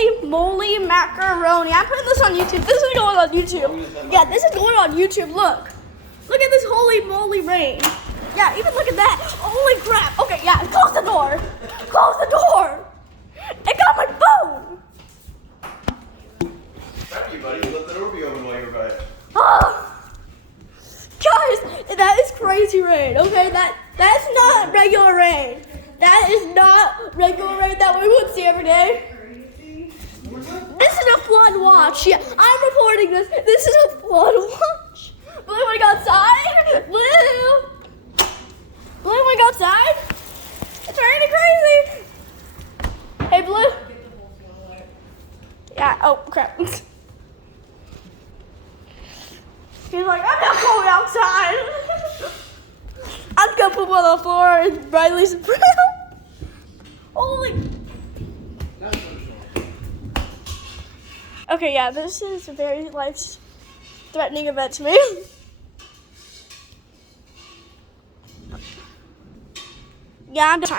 holy moly macaroni. I'm putting this on YouTube. This is going on YouTube. Yeah, this is going on YouTube. Look at this holy moly rain. Yeah, even look at that. Holy crap. Okay, yeah, close the door. Close the door. It got my phone. Thank you, buddy. Let the door be open while you're by it. Guys, that is crazy rain. Okay, that's not regular rain. That is not regular rain that we would see every day. This is a flood watch. Yeah, I'm reporting this. This is a flood watch. Blue, wanna go outside? Blue, wanna go outside? It's raining crazy. Hey, Blue. Yeah. Oh crap. He's like, I'm not going outside. I'm gonna poop on the floor and Riley's brown. Holy. Okay, yeah, this is a very life-threatening event to me. Yeah, I'm tired.